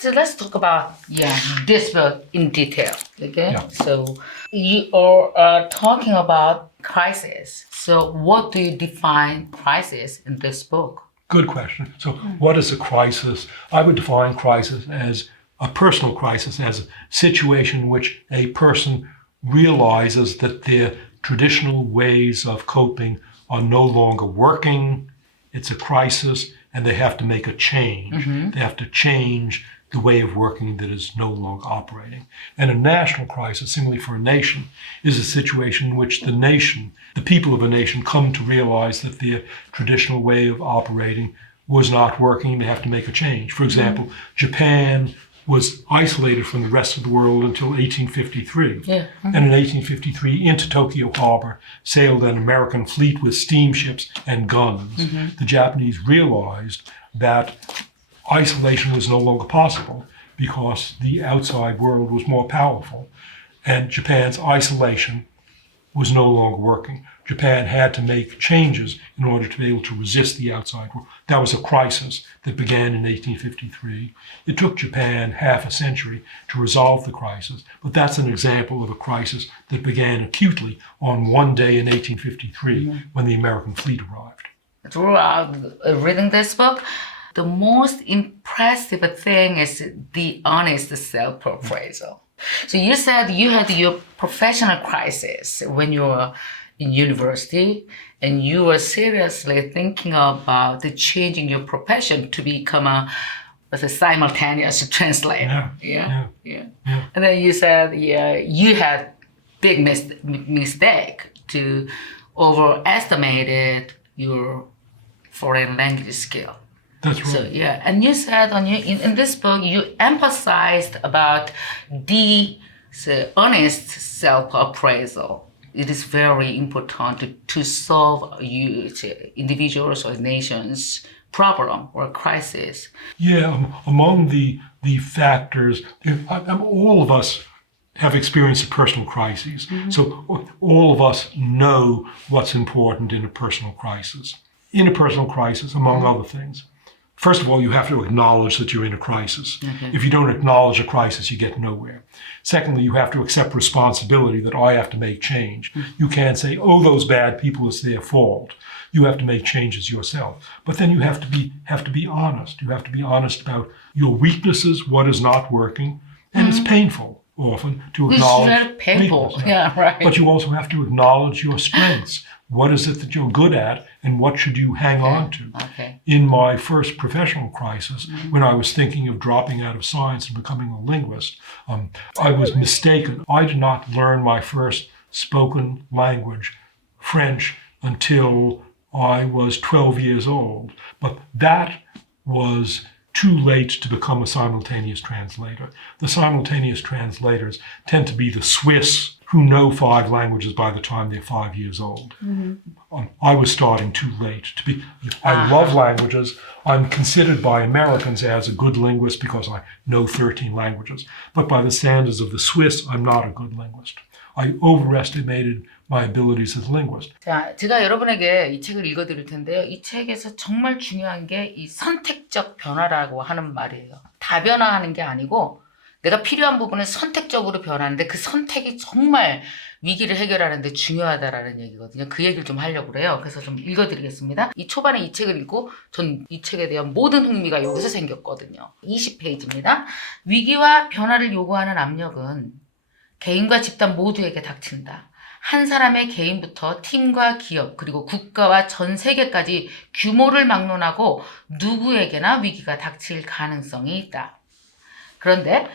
So let's talk about this book in detail. Okay. Yeah. So you are talking about crisis. So what do you define crisis in this book? Good question. So what is a crisis? I would define crisis as a personal crisis, as a situation in which a person realizes that their traditional ways of coping are no longer working. It's a crisis, and they have to make a change. They have to change the way of working that is no longer operating. And a national crisis, similarly for a nation, is a situation in which the nation, the people of a nation, come to realize that their traditional way of operating was not working. They have to make a change. For example, Japan was isolated from the rest of the world until 1853. And in 1853, into Tokyo Harbor sailed an American fleet with steamships and guns. The Japanese realized that isolation was no longer possible because the outside world was more powerful, and Japan's isolation was no longer working. Japan had to make changes in order to be able to resist the outside world. That was a crisis that began in 1853. It took Japan half a century to resolve the crisis, but that's an example of a crisis that began acutely on one day in 1853 when the American fleet arrived. Throughout reading this book, the most impressive thing is the honest self-appraisal. So you said you had your professional crisis when you were in university, and you were seriously thinking about changing your profession to become a simultaneous translator. Yeah. And then you said, you had big mistake to overestimated your foreign language skill. That's right. So and you said in this book you emphasized about the honest self-appraisal. It is very important to solve individuals or nations' problem or crisis. Yeah, among the factors, all of us have experienced personal crises. So all of us know what's important in a personal crisis. In a personal crisis, among other things, first of all, you have to acknowledge that you're in a crisis. If you don't acknowledge a crisis, you get nowhere. Secondly, you have to accept responsibility that I have to make change. You can't say, oh, those bad people, it's their fault. You have to make changes yourself. But then you have to be honest. You have to be honest about your weaknesses, what is not working, and it's painful often to acknowledge. It's very painful. weakness. Yeah, right. But you also have to acknowledge your strengths. What is it that you're good at, and what should you hang on to? In my first professional crisis, when I was thinking of dropping out of science and becoming a linguist, I was mistaken. I did not learn my first spoken language, French, until I was 12 years old. But that was too late to become a simultaneous translator. The simultaneous translators tend to be the Swiss who know 5 languages by the time they're 5 years old. I was starting too late to be. I love languages. I'm considered by Americans as a good linguist because I know 13 languages. But by the standards of the Swiss, I'm not a good linguist. I overestimated my abilities as a linguist. 자, 제가 여러분에게 이 책을 읽어드릴 텐데요. 이 책에서 정말 중요한 게 이 선택적 변화라고 하는 말이에요. 다 변화하는 게 아니고 내가 필요한 부분은 선택적으로 변하는데 그 선택이 정말 위기를 해결하는 데 중요하다라는 얘기거든요. 그 얘기를 좀 하려고 그래요. 그래서 좀 읽어드리겠습니다. 이 초반에 이 책을 읽고 전 이 책에 대한 모든 흥미가 여기서 생겼거든요. 20페이지입니다. 위기와 변화를 요구하는 압력은 개인과 집단 모두에게 닥친다. 한 사람의 개인부터 팀과 기업 그리고 국가와 전 세계까지 규모를 막론하고 누구에게나 위기가 닥칠 가능성이 있다. 그런데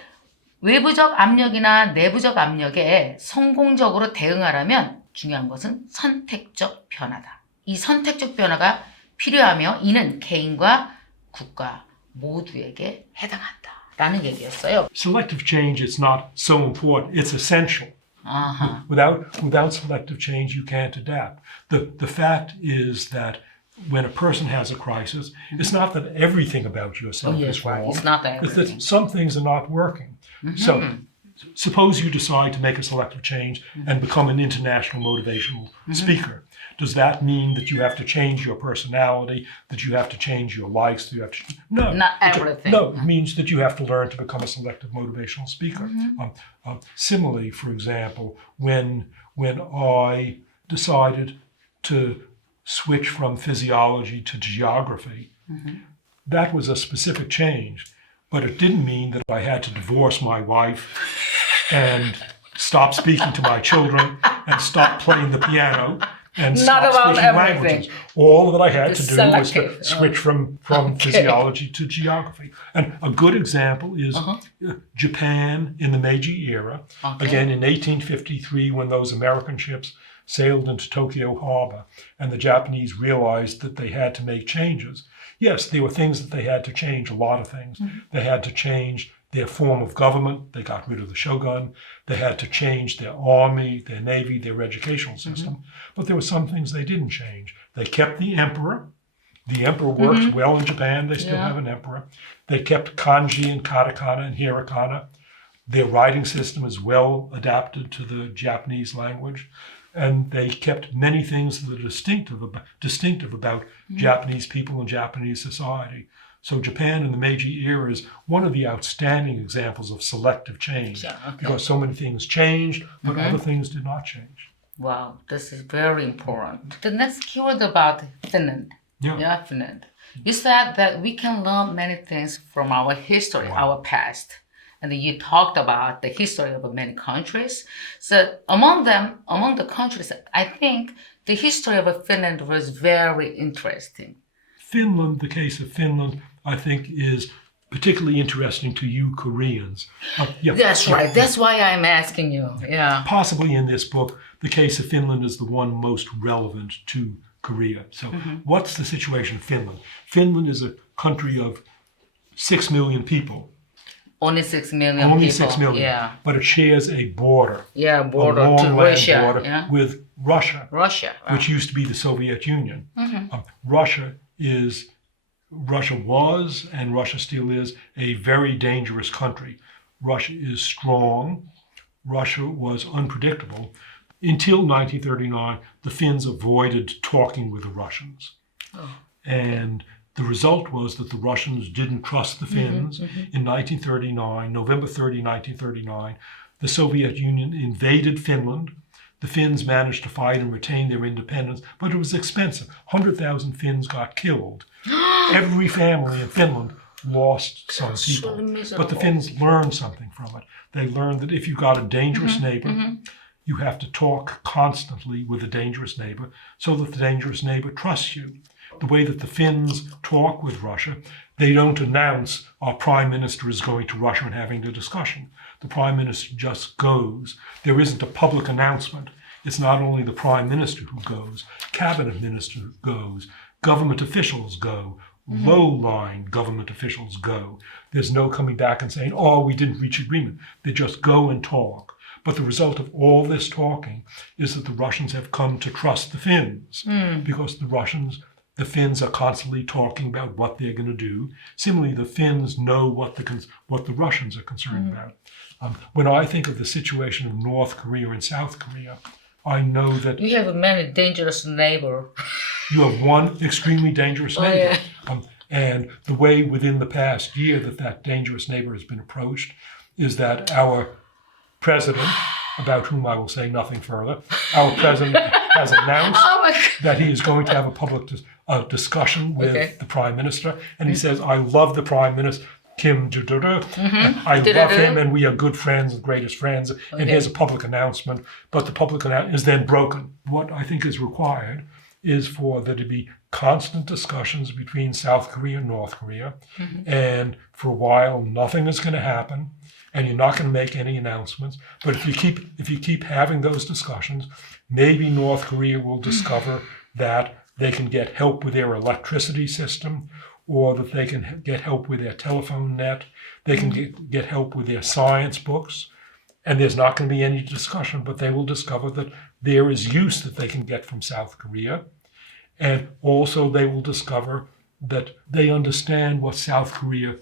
외부적 압력이나 내부적 압력에 성공적으로 대응하려면 중요한 것은 선택적 변화다. 이 선택적 변화가 필요하며 이는 개인과 국가 모두에게 해당한다. 라는 얘기였어요. Selective change is not so important. It's essential. Without selective change, you can't adapt. The fact is that when a person has a crisis, it's not that everything about yourself is wrong. It's not that. It's that some things are not working. So suppose you decide to make a selective change and become an international motivational speaker. Does that mean that you have to change your personality, that you have to change your likes? No. Not everything. No, it means that you have to learn to become a selective motivational speaker. Similarly, for example, when I decided to switch from physiology to geography, that was a specific change, but it didn't mean that I had to divorce my wife and stop speaking to my children and stop playing the piano and stop speaking languages. All that I had to do was to switch from physiology to geography. And a good example is Japan in the Meiji era. Again, in 1853, when those American ships sailed into Tokyo Harbor and the Japanese realized that they had to make changes. Yes, there were things that they had to change, a lot of things. They had to change their form of government. They got rid of the shogun. They had to change their army, their navy, their educational system. But there were some things they didn't change. They kept the emperor. The emperor works well in Japan. They still have an emperor. They kept kanji and katakana and hiragana. Their writing system is well adapted to the Japanese language. And they kept many things that are distinctive about Japanese people and Japanese society. So Japan in the Meiji era is one of the outstanding examples of selective change because so many things changed, but other things did not change. Wow, this is very important. The next keyword about Finland. Yeah, Finland. You said that we can learn many things from our history, our past. And then you talked about the history of many countries. So among the countries, I think the history of Finland was very interesting. Finland, the case of Finland, I think is particularly interesting to you Koreans. That's right. That's why I'm asking you. Yeah. Possibly in this book, the case of Finland is the one most relevant to Korea. So what's the situation in Finland? Finland is a country of 6 million people. Only 6 million Only people. 6 million. Yeah. But it shares a border. Yeah, border a long to land Russia. border with Russia. Russia. Which used to be the Soviet Union. Russia was and Russia still is a very dangerous country. Russia is strong. Russia was unpredictable. Until 1939, the Finns avoided talking with the Russians. And the result was that the Russians didn't trust the Finns. In 1939, November 30, 1939, the Soviet Union invaded Finland. The Finns managed to fight and retain their independence, but it was expensive. 100,000 Finns got killed. Every family in Finland lost some people. But the Finns learned something from it. They learned that if you've got a dangerous neighbor, you have to talk constantly with a dangerous neighbor so that the dangerous neighbor trusts you. The way that the Finns talk with Russia, they don't announce our prime minister is going to Russia and having a discussion. The prime minister just goes. There isn't a public announcement. It's not only the prime minister who goes, cabinet minister goes, government officials go, low-line government officials go. There's no coming back and saying, oh, we didn't reach agreement. They just go and talk. But the result of all this talking is that the Russians have come to trust the Finns because the Finns are constantly talking about what they're going to do. Similarly, the Finns know what the Russians are concerned about. When I think of the situation of North Korea and South Korea, I know that you have many dangerous neighbors. You have one extremely dangerous neighbor. And the way within the past year that dangerous neighbor has been approached is that our president, about whom I will say nothing further, our president has announced that he is going to have a public discussion with the prime minister. And he says, I love the prime minister, Kim I love him and we are good friends and greatest friends. And here's a public announcement, but the public announcement is then broken. What I think is required is for there to be constant discussions between South Korea and North Korea. And for a while, nothing is going to happen. And you're not going to make any announcements. But if you keep having those discussions, maybe North Korea will discover that they can get help with their electricity system, or that they can get help with their telephone net. They can get help with their science books. And there's not going to be any discussion, but they will discover that there is use that they can get from South Korea. And also they will discover that they understand what South Korea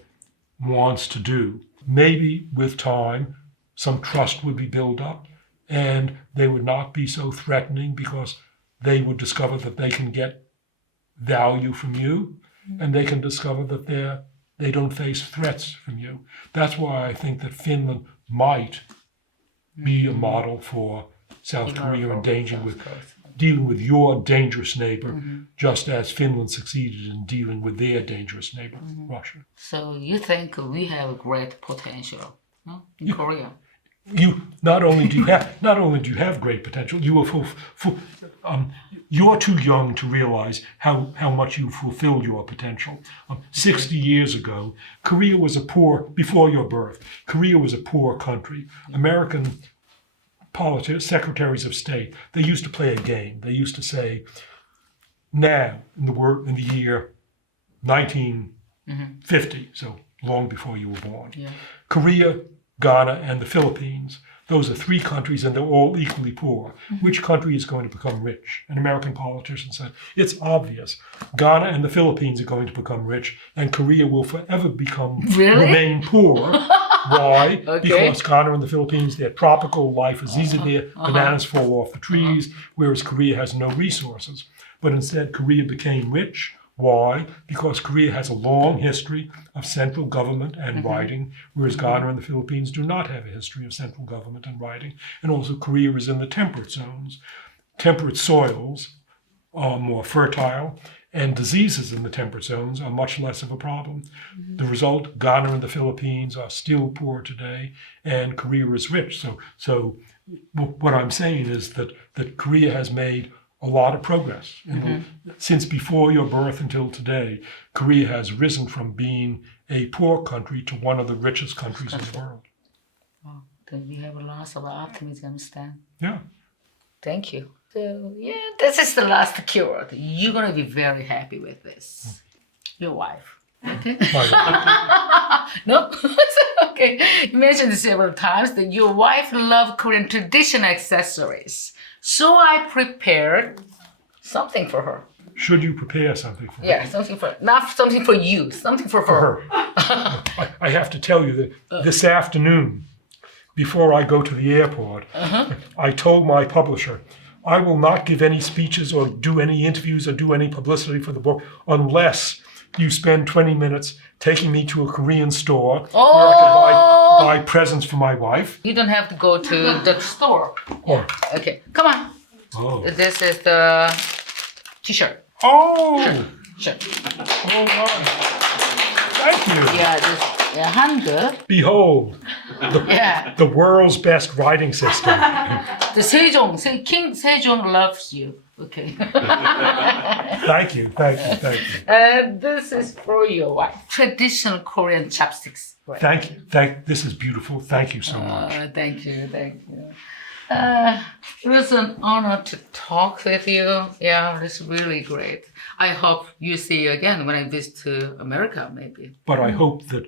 wants to do. Maybe with time, some trust would be built up and they would not be so threatening because they would discover that they can get value from you, and they can discover that they don't face threats from you. That's why I think that Finland might be a model for South Korea in dealing with your dangerous neighbor, just as Finland succeeded in dealing with their dangerous neighbor, Russia. So you think we have great potential, no? In Korea? You not only do you have great potential, you are you're too young to realize how much you fulfill your potential. 60 years ago, Korea was before your birth, Korea was a poor country. American secretaries of state, they used to play a game. They used to say, now, in the year 1950, so long before you were born, Korea, Ghana, and the Philippines, those are three countries and they're all equally poor. Which country is going to become rich? And American politicians said, it's obvious. Ghana and the Philippines are going to become rich and Korea will forever remain poor. Why? Because Ghana and the Philippines, their tropical life is easy there. Bananas fall off the trees, whereas Korea has no resources. But instead, Korea became rich. Why? Because Korea has a long history of central government and writing, whereas Ghana and the Philippines do not have a history of central government and writing. And also Korea is in the temperate zones. Temperate soils are more fertile, and diseases in the temperate zones are much less of a problem. The result, Ghana and the Philippines are still poor today, and Korea is rich. So what I'm saying is that Korea has made a lot of progress. Since before your birth until today, Korea has risen from being a poor country to one of the richest countries in the world. Wow. Then we have a lot of optimism, Stan. Yeah. Thank you. So, this is the last keyword. You're going to be very happy with this. Your wife. Okay? No? Okay. You mentioned several times that your wife loves Korean traditional accessories. So I prepared something for her. Should you prepare something for her? Yeah, something for her. Not something for you, something for her. I have to tell you that this afternoon, before I go to the airport, I told my publisher, I will not give any speeches or do any interviews or do any publicity for the book unless you spend 20 minutes taking me to a Korean store where I can buy presents for my wife. You don't have to go to the store. Oh. Okay, come on. Oh. This is the t-shirt. Oh. Shirt. All right. Thank you. Yeah, this 한글. Behold, Yeah. the world's best writing system. The King Sejong loves you. Okay. Thank you. This is for your wife. Traditional Korean chopsticks. Right. Thank you. This is beautiful. Thank you so much. Thank you. It was an honor to talk with you. Yeah, it's really great. I hope you see you again when I visit to America, maybe. But I hope that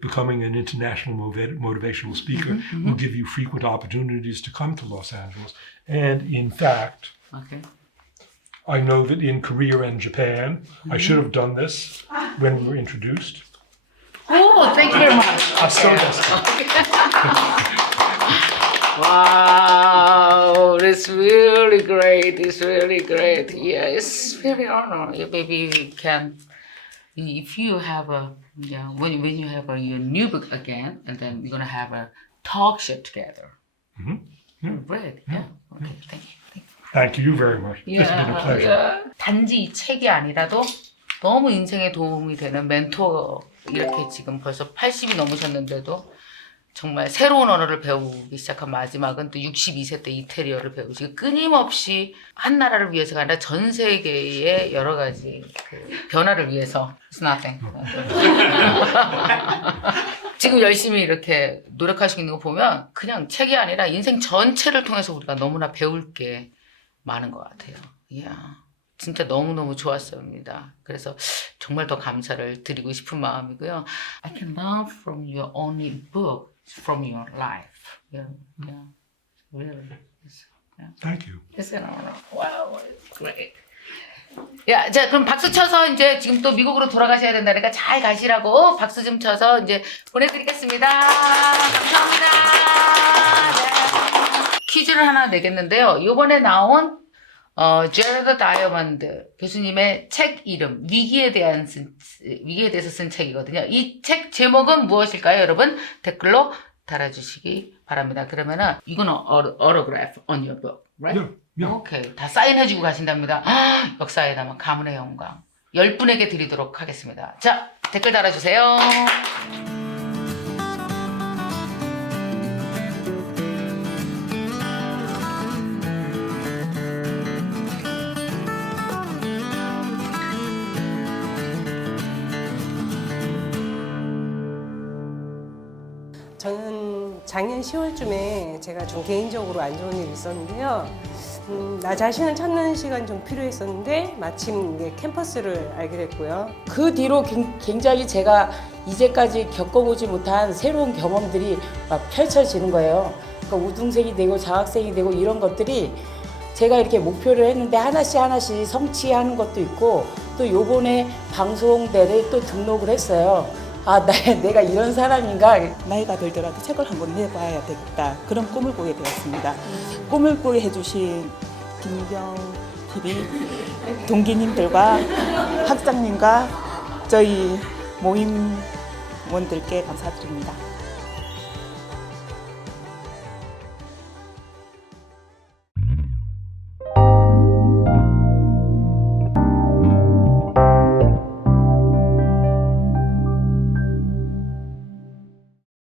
becoming an international motivational speaker will give you frequent opportunities to come to Los Angeles. And in fact, I know that in Korea and Japan, I should have done this when we were introduced. Oh, thank you very much. Wow, it's really great. Yeah, it's very honor. Maybe we can, if you have when you have your new book again, and then we're gonna have a talk show together. Great. Yeah. Okay. Thank you. Thank you very much. It's been a pleasure. 단지 이 책이 아니라도 너무 인생에 도움이 되는 멘토 이렇게 지금 벌써 80이 넘으셨는데도 정말 새로운 언어를 배우기 시작한 마지막은 또 62세 때 이태리어를 배우시고 끊임없이 한 나라를 위해서가 아니라 전 세계의 여러 가지 변화를 위해서 It's nothing. 지금 열심히 이렇게 노력하시고 있는 거 보면 그냥 책이 아니라 인생 전체를 통해서 우리가 너무나 배울 게 많은 것 같아요. 진짜 너무너무 좋았습니다. 그래서 정말 더 감사를 드리고 싶은 마음이고요. I can learn from your only book, from your life. Really. Thank you. It's an honor. Wow, it's great. 자, 그럼 박수 쳐서 이제 지금 또 미국으로 돌아가셔야 된다니까 잘 가시라고 박수 좀 쳐서 이제 보내드리겠습니다. 감사합니다. 퀴즈를 하나 내겠는데요. 이번에 나온 제러드 다이아몬드 교수님의 책 이름 위기에 대해서 쓴 책이거든요. 이 책 제목은 무엇일까요? 여러분 댓글로 달아주시기 바랍니다. 그러면은 이거는 autograph on your book, right? Yeah, yeah. 오케이. 다 사인해주고 가신답니다. 역사에 남은 가문의 영광 10분에게 드리도록 하겠습니다. 자, 댓글 달아주세요. 저는 작년 10월쯤에 제가 좀 개인적으로 안 좋은 일이 있었는데요. 나 자신을 찾는 시간이 좀 필요했었는데 마침 이게 캠퍼스를 알게 됐고요. 그 뒤로 굉장히 제가 이제까지 겪어보지 못한 새로운 경험들이 막 펼쳐지는 거예요. 그러니까 우등생이 되고 장학생이 되고 이런 것들이 제가 이렇게 목표를 했는데 하나씩 성취하는 것도 있고 또 요번에 방송대를 또 등록을 했어요. 내가 이런 사람인가. 나이가 들더라도 책을 한번 내봐야 되겠다. 그런 꿈을 꾸게 되었습니다. 꿈을 꾸게 해주신 김미경TV 동기님들과 학장님과 저희 모임원들께 감사드립니다.